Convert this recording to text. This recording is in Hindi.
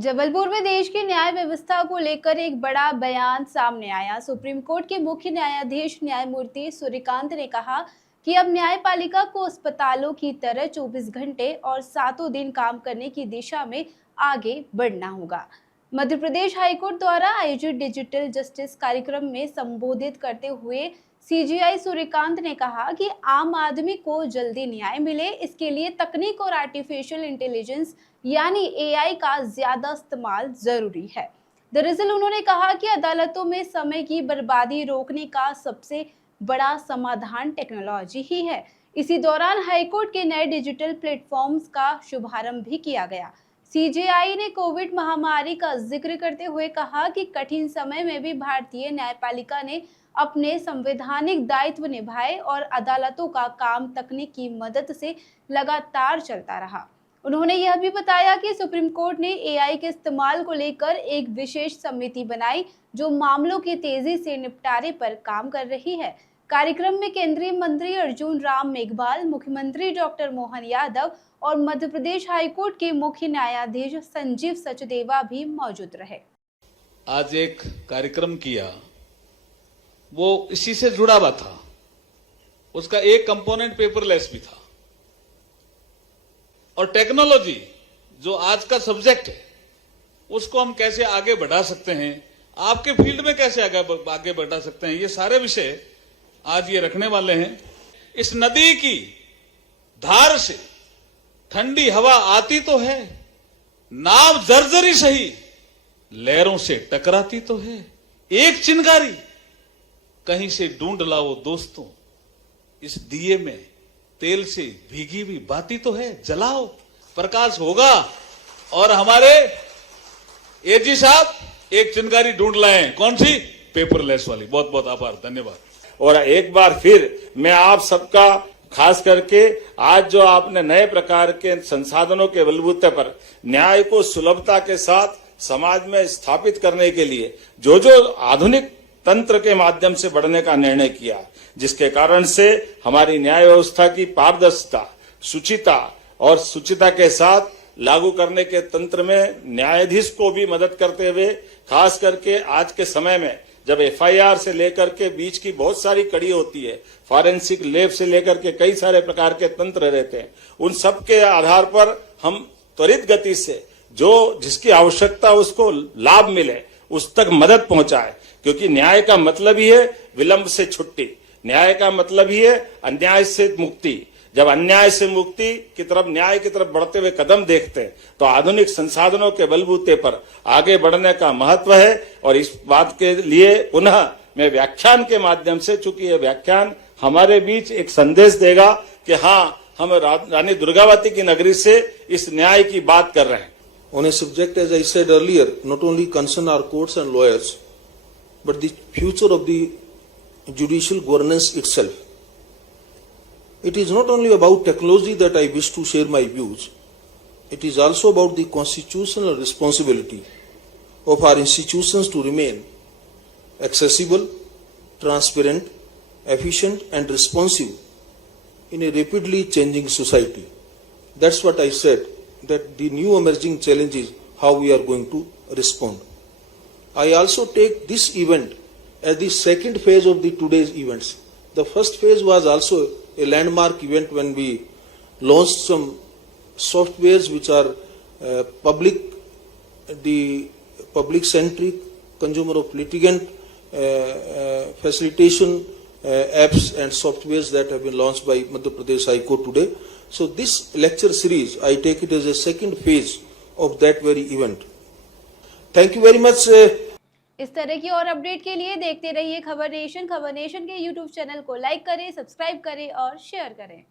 जबलपुर में देश की न्याय व्यवस्था को लेकर एक बड़ा बयान सामने आया। सुप्रीम कोर्ट के मुख्य न्यायाधीश न्यायमूर्ति सूर्यकांत ने कहा कि अब न्यायपालिका को अस्पतालों की तरह 24 घंटे और सातों दिन काम करने की दिशा में आगे बढ़ना होगा। मध्य प्रदेश हाईकोर्ट द्वारा आयोजित डिजिटल जस्टिस कार्यक्रम में संबोधित करते हुए सीजीआई सूर्यकांत ने कहा कि आम आदमी को जल्दी न्याय मिले, इसके लिए तकनीक और आर्टिफिशियल इंटेलिजेंस यानी एआई का ज्यादा इस्तेमाल जरूरी है। दरअसल उन्होंने कहा कि अदालतों में समय की बर्बादी रोकने का सबसे बड़ा समाधान टेक्नोलॉजी ही है। इसी दौरान हाईकोर्ट के नए डिजिटल प्लेटफॉर्म्स का शुभारंभ भी किया गया। सीजेआई ने कोविड महामारी का जिक्र करते हुए कहा कि कठिन समय में भी भारतीय न्यायपालिका ने अपने संवैधानिक दायित्व निभाए और अदालतों का काम तकनीक की मदद से लगातार चलता रहा। उन्होंने यह भी बताया कि सुप्रीम कोर्ट ने एआई के इस्तेमाल को लेकर एक विशेष समिति बनाई जो मामलों के तेजी से निपटारे पर काम कर रही है। कार्यक्रम में केंद्रीय मंत्री अर्जुन राम मेघवाल, मुख्यमंत्री डॉक्टर मोहन यादव और मध्य प्रदेश हाईकोर्ट के मुख्य न्यायाधीश संजीव सचदेवा भी मौजूद रहे। आज एक कार्यक्रम किया, वो इसी से जुड़ा हुआ था। उसका एक कंपोनेंट पेपरलेस भी था। और टेक्नोलॉजी जो आज का सब्जेक्ट है, उसको हम कैसे आगे बढ़ा सकते हैं, आपके फील्ड में कैसे आगे बढ़ा सकते हैं, ये सारे विषय आज ये रखने वाले हैं। इस नदी की धार से ठंडी हवा आती तो है, नाव जर्जरी सही लहरों से टकराती तो है। एक चिंगारी कहीं से ढूंढ लाओ दोस्तों, इस दिए में तेल से भीगी हुई बाती तो है, जलाओ प्रकाश होगा। और हमारे एजी साहब एक चिंगारी ढूंढ लाए, कौन सी? पेपरलेस वाली। बहुत बहुत आभार, धन्यवाद। और एक बार फिर मैं आप सबका, खास करके आज जो आपने नए प्रकार के संसाधनों के बलबूते पर न्याय को सुलभता के साथ समाज में स्थापित करने के लिए जो जो आधुनिक तंत्र के माध्यम से बढ़ने का निर्णय किया, जिसके कारण से हमारी न्याय व्यवस्था की पारदर्शिता, शुचिता और सुचिता के साथ लागू करने के तंत्र में न्यायाधीश को भी मदद करते हुए, खास करके आज के समय में जब एफआईआर से लेकर के बीच की बहुत सारी कड़ी होती है, फॉरेंसिक लैब से लेकर के कई सारे प्रकार के तंत्र रहते हैं, उन सब के आधार पर हम त्वरित गति से जो जिसकी आवश्यकता उसको लाभ मिले उस तक मदद पहुंचाए। क्योंकि न्याय का मतलब ही है विलंब से छुट्टी, न्याय का मतलब ही है अन्याय से मुक्ति। जब अन्याय से मुक्ति की तरफ, न्याय की तरफ बढ़ते हुए कदम देखते हैं तो आधुनिक संसाधनों के बलबूते पर आगे बढ़ने का महत्व है। और इस बात के लिए पुनः मैं व्याख्यान के माध्यम से, चूंकि यह व्याख्यान हमारे बीच एक संदेश देगा कि हाँ, हम रानी दुर्गावती की नगरी से इस न्याय की बात कर रहे हैं। On a subject, as I said earlier, not only concern our courts and lawyers, but the future of the judicial governance itself. It is not only about technology that I wish to share my views. It is also about the constitutional responsibility of our institutions to remain accessible, transparent, efficient and responsive in a rapidly changing society. That's what I said, that the new emerging challenge is how we are going to respond. I also take this event as the second phase of the today's events. The first phase was also a landmark event when we launched some softwares which are public centric, consumer of litigant facilitation apps and softwares that have been launched by Madhya Pradesh High Court today. So this lecture series, I take it as a second phase of that very event. Thank you very much. इस तरह की और अपडेट के लिए देखते रहिए खबर नेशन। खबर नेशन के यूट्यूब चैनल को लाइक करें, सब्सक्राइब करें और शेयर करें।